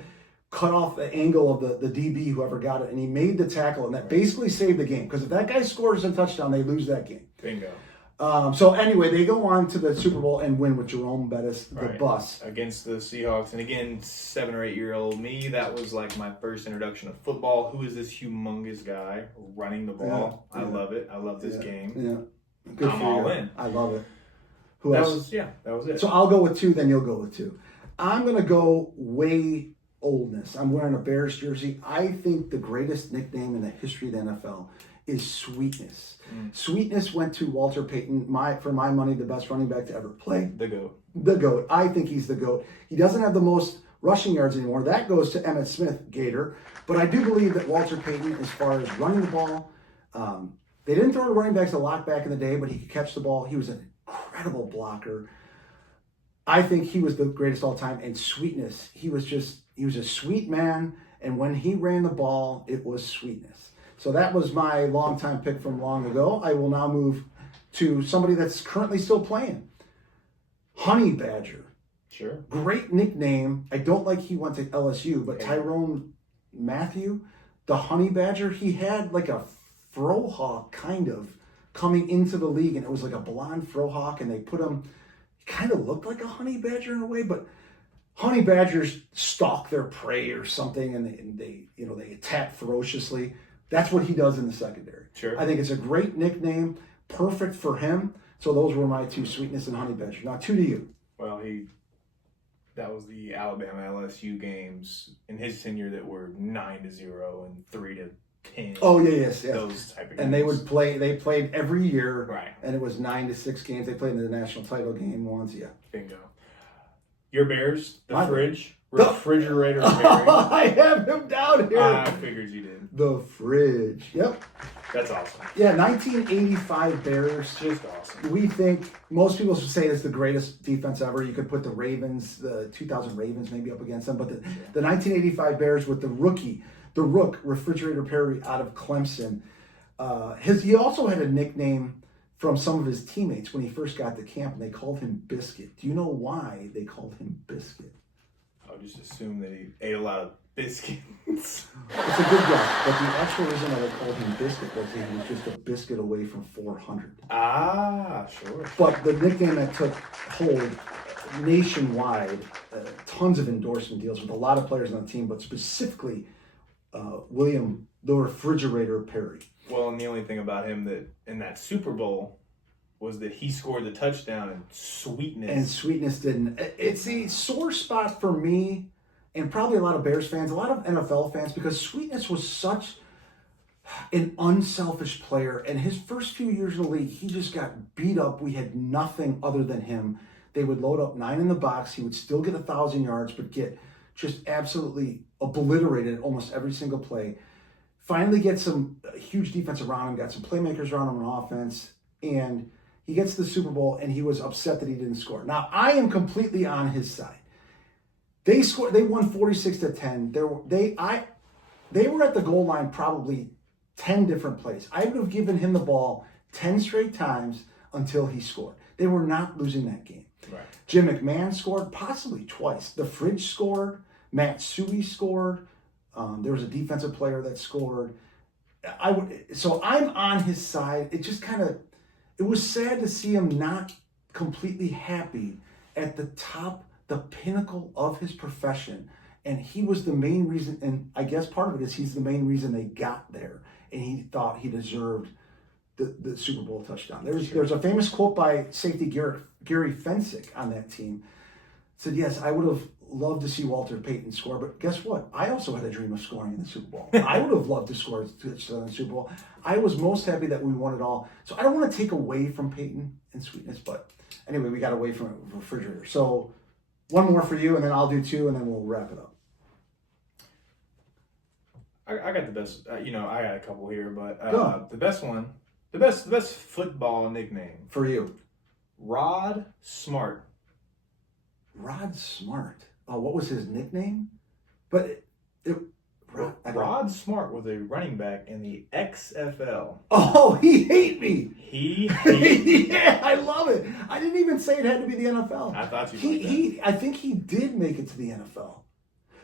cut off the angle of the DB, whoever got it, and he made the tackle, and that basically saved the game. Because if that guy scores a touchdown, they lose that game. Bingo. So anyway, they go on to the Super Bowl and win with Jerome Bettis, the bus. Against the Seahawks. And again, 7 or 8 year old me, that was like my first introduction of football. Who is this humongous guy running the ball? Yeah. I love it. I love this game. Yeah. Good I'm all in. I love it. Who else? That was it. So I'll go with 2, then you'll go with 2. I'm going to go way oldness. I'm wearing a Bears jersey. I think the greatest nickname in the history of the NFL is Sweetness. Sweetness went to Walter Payton, for my money, the best running back to ever play. The GOAT. The GOAT. I think he's the GOAT. He doesn't have the most rushing yards anymore. That goes to Emmitt Smith, Gator. But I do believe that Walter Payton, as far as running the ball, they didn't throw to running backs a lot back in the day, but he could catch the ball. He was an incredible blocker. I think he was the greatest all time. And Sweetness, he was a sweet man. And when he ran the ball, it was sweetness. So that was my longtime pick from long ago. I will now move to somebody that's currently still playing. Honey Badger. Sure. Great nickname. I don't like he went to LSU, but Tyrone Matthew, the Honey Badger, he had like a frohawk kind of coming into the league, and it was like a blonde frohawk, and they put him, he kind of looked like a honey badger in a way, but honey badgers stalk their prey or something, and they attack ferociously. That's what he does in the secondary. Sure. I think it's a great nickname, perfect for him. So those were my 2, Sweetness and Honey Badger. Now 2 to you. Well, that was the Alabama LSU games in his tenure that were 9-0 and 3-10. Oh yes. Those type of games. And they played every year. Right. And it was 9-6 games. They played in the national title game once, yeah. Bingo. Your Bears, My fridge, refrigerator Barry. I have him down here. I figured you did. The fridge. Yep. That's awesome. Yeah, 1985 Bears. Just awesome. We think, most people say it's the greatest defense ever. You could put the Ravens, the 2000 Ravens maybe up against them, but the 1985 Bears with the Rook, Refrigerator Perry out of Clemson. He also had a nickname from some of his teammates when he first got to camp, and they called him Biscuit. Do you know why they called him Biscuit? I would just assume that he ate a lot of biscuits. It's a good guess, but the actual reason why they called him Biscuit was he was just a biscuit away from 400. Ah, sure. But the nickname that took hold nationwide, tons of endorsement deals with a lot of players on the team, but specifically William the Refrigerator Perry. Well, and the only thing about him that in that Super Bowl was that he scored the touchdown and Sweetness didn't. It's a sore spot for me and probably a lot of Bears fans, a lot of NFL fans, because Sweetness was such an unselfish player. And his first few years in the league, he just got beat up. We had nothing other than him. They would load up 9 in the box. He would still get 1,000 yards, but get just absolutely obliterated almost every single play. Finally gets some huge defense around him, got some playmakers around him on offense, and he gets to the Super Bowl, and he was upset that he didn't score. Now, I am completely on his side. They scored. They won 46-10. They were at the goal line probably 10 different plays. I would have given him the ball 10 straight times until he scored. They were not losing that game. Right. Jim McMahon scored possibly twice. The Fridge scored. Matt Suey scored. There was a defensive player that scored. So I'm on his side. It just it was sad to see him not completely happy at the top, the pinnacle of his profession. And he was the main reason, and I guess part of it is he's the main reason they got there. And he thought he deserved the Super Bowl touchdown. There's a famous quote by safety Gary Fensick on that team. Said, yes, I would have loved to see Walter Payton score, but guess what? I also had a dream of scoring in the Super Bowl. I would have loved to score in the Super Bowl. I was most happy that we won it all. So I don't want to take away from Peyton and sweetness, but anyway, we got away from a refrigerator. So one more for you, and then I'll do 2, and then we'll wrap it up. I got the best. I got a couple here, but the best one, the best football nickname For you. Rod Smart. Rod Smart. Oh, what was his nickname? But Rod Smart was a running back in the XFL. Oh, he hate me. He hate me. Yeah, I love it. I didn't even say it had to be the NFL. I thought you I think he did make it to the NFL.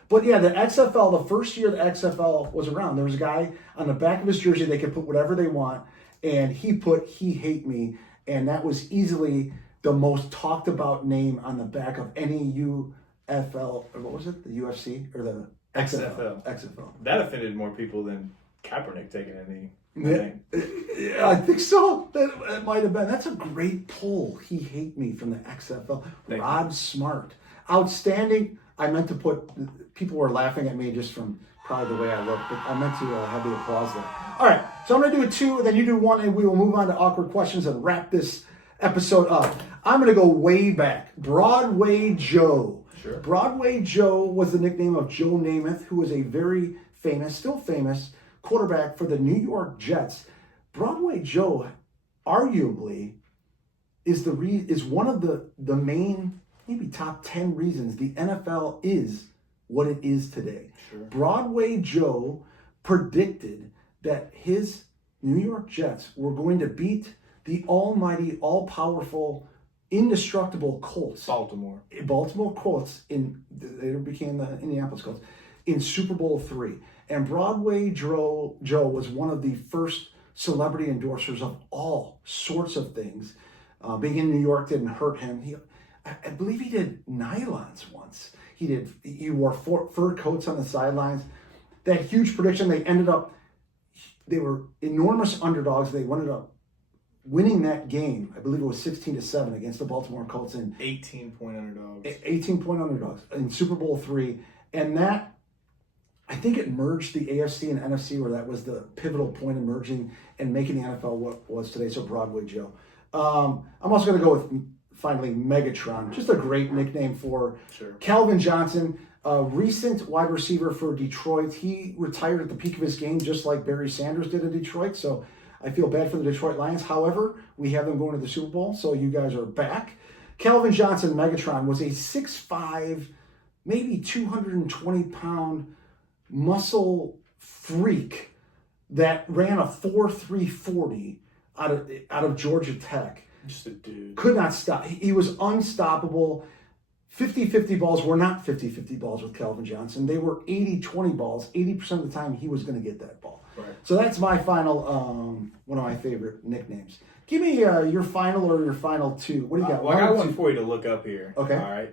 But yeah, the XFL, the first year the XFL was around, there was a guy on the back of his jersey, they could put whatever they want, and he put, he hate me, and that was easily the most talked about name on the back of any UFL, or what was it, the UFC, or the XFL. That offended more people than Kaepernick taking any. Yeah, I think so. That might have been. That's a great pull. He hate me from the XFL. Rod Smart. Outstanding. I meant to put, people were laughing at me just from probably the way I look, but I meant to have the applause there. All right, so I'm going to do a 2, then you do 1, and we will move on to awkward questions and wrap this episode up. I'm going to go way back. Broadway Joe. Sure. Broadway Joe was the nickname of Joe Namath, who was a very famous, still famous, quarterback for the New York Jets. Broadway Joe, arguably, is one of the main, maybe top 10 reasons the NFL is what it is today. Sure. Broadway Joe predicted that his New York Jets were going to beat the almighty, all-powerful, indestructible Colts. Baltimore Colts, they became the Indianapolis Colts, in Super Bowl III. And Broadway Joe was one of the first celebrity endorsers of all sorts of things. Being in New York didn't hurt him. I believe he did nylons once. He wore fur coats on the sidelines. That huge prediction, they were enormous underdogs. They ended up winning that game. I believe it was 16-7 against the Baltimore Colts. 18-point underdogs. 18-point underdogs in Super Bowl III. And that, I think it merged the AFC and NFC, where that was the pivotal point in merging and making the NFL what it was today. So Broadway Joe. I'm also going to go with, finally, Megatron. Just a great nickname for Calvin Johnson, a recent wide receiver for Detroit. He retired at the peak of his game, just like Barry Sanders did in Detroit. So I feel bad for the Detroit Lions. However, we have them going to the Super Bowl, so you guys are back. Calvin Johnson, Megatron, was a 6'5", maybe 220-pound muscle freak that ran a 4.3 40 out of Georgia Tech. Just a dude. Could not stop. He was unstoppable. 50-50 balls were not 50-50 balls with Calvin Johnson. They were 80-20 balls. 80% of the time, he was going to get that ball. Right. So that's my final, one of my favorite nicknames. Give me your final or your final 2. What do you got? Well, I got one for you to look up here. Okay. All right.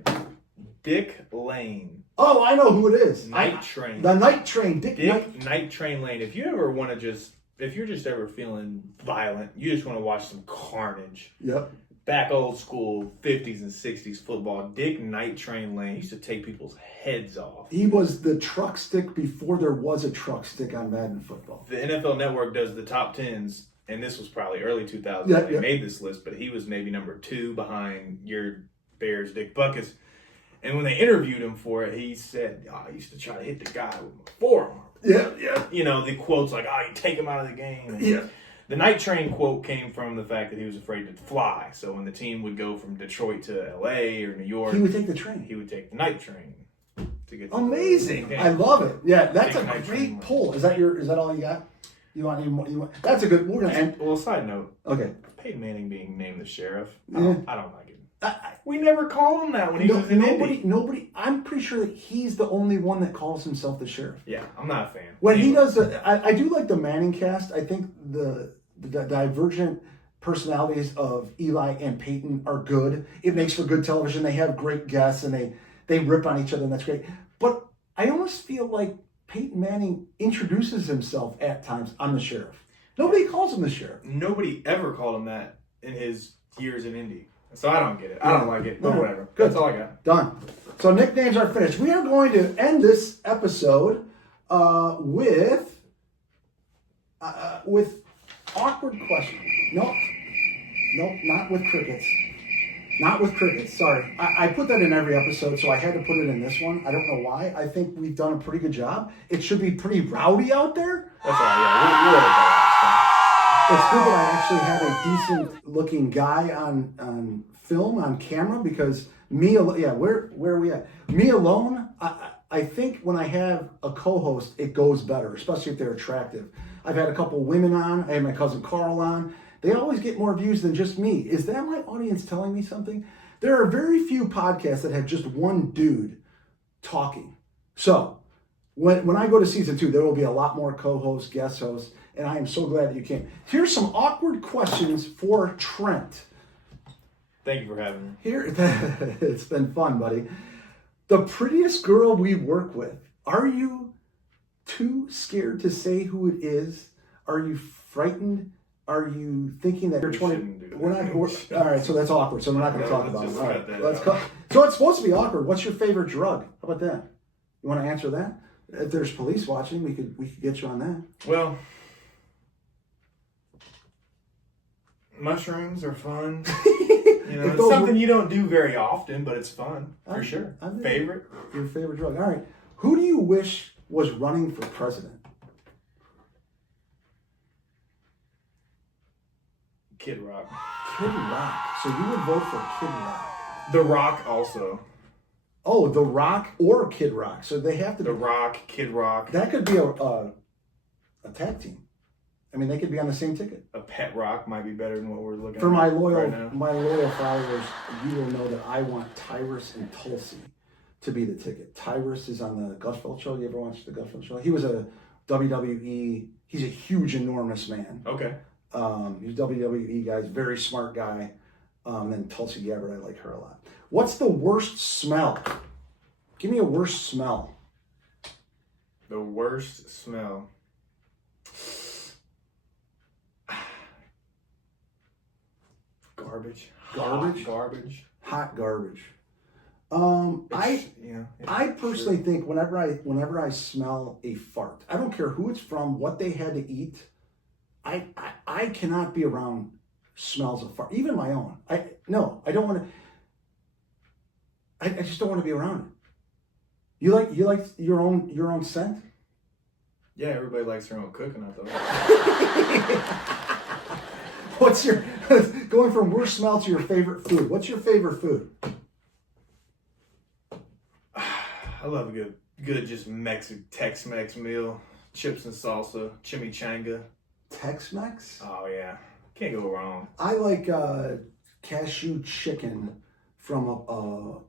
Dick Lane. Oh, I know who it is. Night Train. The Night Train. Dick Night Train Lane. If you ever want to if you're just ever feeling violent, you just want to watch some carnage. Yep. back old school 50s and 60s football, Dick Night Train Lane used to take people's heads off. He was the truck stick before there was a truck stick on Madden football. The NFL Network does the top 10s, and this was probably early 2000s. Yeah, they yeah. made this list, but he was maybe number 2 behind your Bears, Dick Butkus. And when they interviewed him for it, he said, I used to try to hit the guy with my forearm. Yeah, yeah. You know, the quotes like, you take him out of the game. And Yeah. The Night Train quote came from the fact that he was afraid to fly. So when the team would go from Detroit to LA or New York, He would take the train. he would take the night train to get to Amazing. the I love it. Yeah, that's Big a night great train. pull. Is that all you got? You want any more? That's a good. We're gonna end. Well, side note, Okay. Peyton Manning being named the sheriff, Yeah. I don't like it. We never called him that when he was in Indy. Nobody. I'm pretty sure that he's the only one that calls himself the sheriff. Yeah, I'm not a fan. When he Anyway. does, I do like the Manning cast. I think the divergent personalities of Eli and Peyton are good. It makes for good television. They have great guests and they rip on each other, and that's great. But I almost feel like Peyton Manning introduces himself at times. I'm the sheriff. Nobody calls him the sheriff. Nobody ever called him that in his years in Indy. So I don't get it. I don't like it. But Yeah. whatever. Good. That's all I got. Done. So nicknames are finished. We are going to end this episode with awkward questions. Nope, not with crickets. Not with crickets. Sorry, I put that in every episode, so I had to put it in this one. I don't know why. I think we've done a pretty good job. It should be pretty rowdy out there. That's all right. Yeah, It's good that I actually have a decent looking guy on film, on camera, because me alone, where are we at? Me alone, I think when I have a co-host, it goes better, especially if they're attractive. I've had a couple women on. I had my cousin Carl on. They always get more views than just me. Is that my audience telling me something? There are very few podcasts that have just one dude talking. So when I go to season 2, there will be a lot more co-hosts, guest hosts, and I am so glad that you came. Here's some awkward questions for Trent. Thank you for having me. Here, it's been fun, buddy. The prettiest girl we work with. Are you too scared to say who it is? Are you frightened? Are you thinking that you're 20? shouldn't do that. All right, so that's awkward. So we're not going to talk Let's about it. just All cut right, that let's out. cut. So it's supposed to be awkward. What's your favorite drug? How about that? You want to answer that? If there's police watching, we could get you on that. Well, mushrooms are fun. You know, If it's those something were- you don't do very often, but it's fun for I- sure. I mean- Favorite? Your favorite drug. All right. Who do you wish was running for president? Kid Rock. Kid Rock. So you would vote for Kid Rock. The Rock also. Oh, The Rock or Kid Rock. So they have to The be. Rock, Kid Rock, That could be a tag team. I mean, they could be on the same ticket. a Pet Rock might be better than what we're looking For at my right now. loyal followers, you will know that I want Tyrus and Tulsi to be the ticket. Tyrus is on the Gutfeld show. You ever watched the Gutfeld show? He was a WWE. He's a huge, enormous man. Okay. He's a WWE guy. He's a very smart guy. Then Tulsi Gabbard, I like her a lot. What's the worst smell? Give me a worst smell. The worst smell. Garbage. Garbage? Hot garbage. Hot garbage. Yeah. I personally think whenever I smell a fart, I don't care who it's from, what they had to eat, I cannot be around smells of fart, even my own. I don't want to. I just don't want to be around it. You like your own scent? Yeah, everybody likes their own coconut though. What's your going from worst smell to your favorite food? What's your favorite food? I love a good just Tex-Mex meal. Chips and salsa, chimichanga. Tex-Mex? Oh yeah, can't go wrong. I like cashew chicken from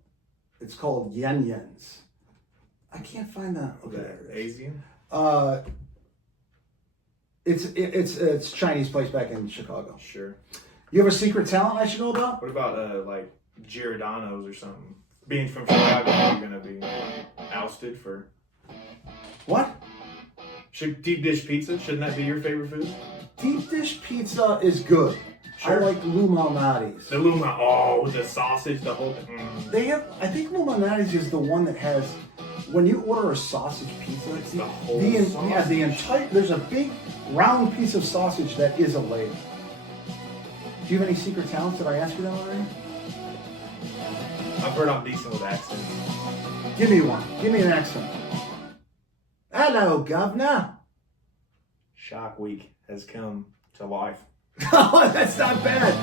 it's called Yen Yen's. I can't find that. Okay, there it is. Asian. It's Chinese place back in Chicago. Sure. You have a secret talent I should know about? What about like Giordano's or something? Being from Chicago, you're gonna be ousted for. What? Should deep dish pizza? Shouldn't that be your favorite food? Deep dish pizza is good. Sure. I like Lou Malnati's. The Luma, oh, with the sausage, the whole. They have, I think Lou Malnati's is the one that has, when you order a sausage pizza, It's the whole yeah, sausage. the entire, there's a big round piece of sausage that is a layer. Do you have any secret talents? Did I ask you that already? I've heard I'm decent with accents. Give me one. Give me an accent. Hello, governor. Shock Week has come to life. Oh, that's not bad.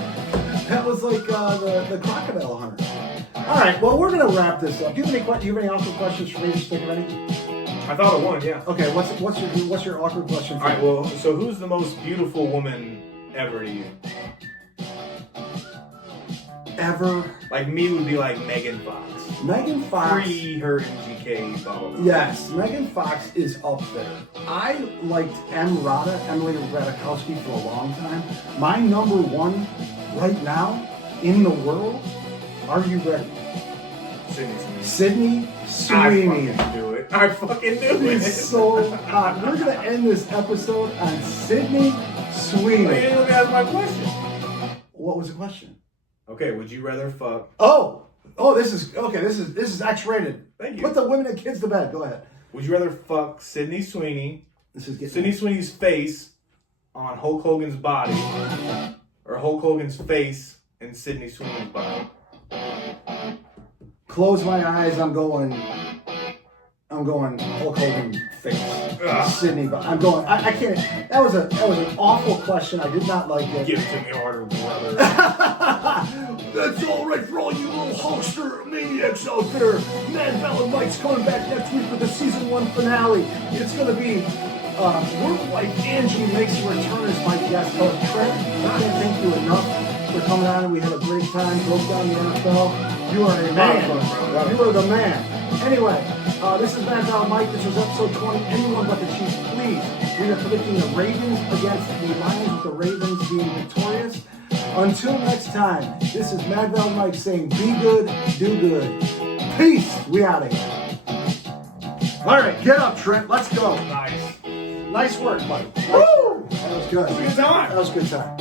That was like the crocodile hunter. All right, well, we're gonna wrap this up. Do you have any awkward questions for me to stick ready? I thought of one, yeah. Okay, what's your awkward question? All right, well, so who's the most beautiful woman ever to you? Ever? Like me would be like Megan Fox. Megan Fox. Pre her MGK, blah, blah, blah. Yes, Megan Fox is up there. I liked Emily Ratajkowski, for a long time. My number one right now in the world, are you ready? Sydney Sydney Sweeney. Sweeney. I fucking do it. I fucking do it. She's so hot. We're going to end this episode on Sydney Well, you Sweeney. didn't even ask my question. What was the question? Okay, would you rather fuck? Oh, this is X-rated. Thank you. Put the women and kids to bed. Go ahead. Would you rather fuck Sydney Sweeney, This is getting Sydney Sweeney's face on Hulk Hogan's body, or Hulk Hogan's face in Sydney Sweeney's body? Close my eyes. I'm going Hulk Hogan face. Ugh. Sydney, but I'm going. I can't. That was an awful question. I did not like it. Give it to me harder, brother. That's all right for all you little Hulkster maniacs out there. Mad Val and Mike's coming back next week for the season 1 finale. It's gonna be Work Like Angie makes a return as my guest host. Trent, I can't thank you enough for coming on, and we had a great time. Broke down the NFL. You are a man. You are the man. Anyway, this is Mad Val and Mike. This was episode 20. Anyone but the Chiefs, please. We are predicting the Ravens against the Lions, with the Ravens being victorious. Until next time, this is Mad Val and Mike saying, be good, do good. Peace. We out of here. All right, get up, Trent. Let's go. Nice. Nice work, buddy. Woo! That was good. Good time. That was a good time.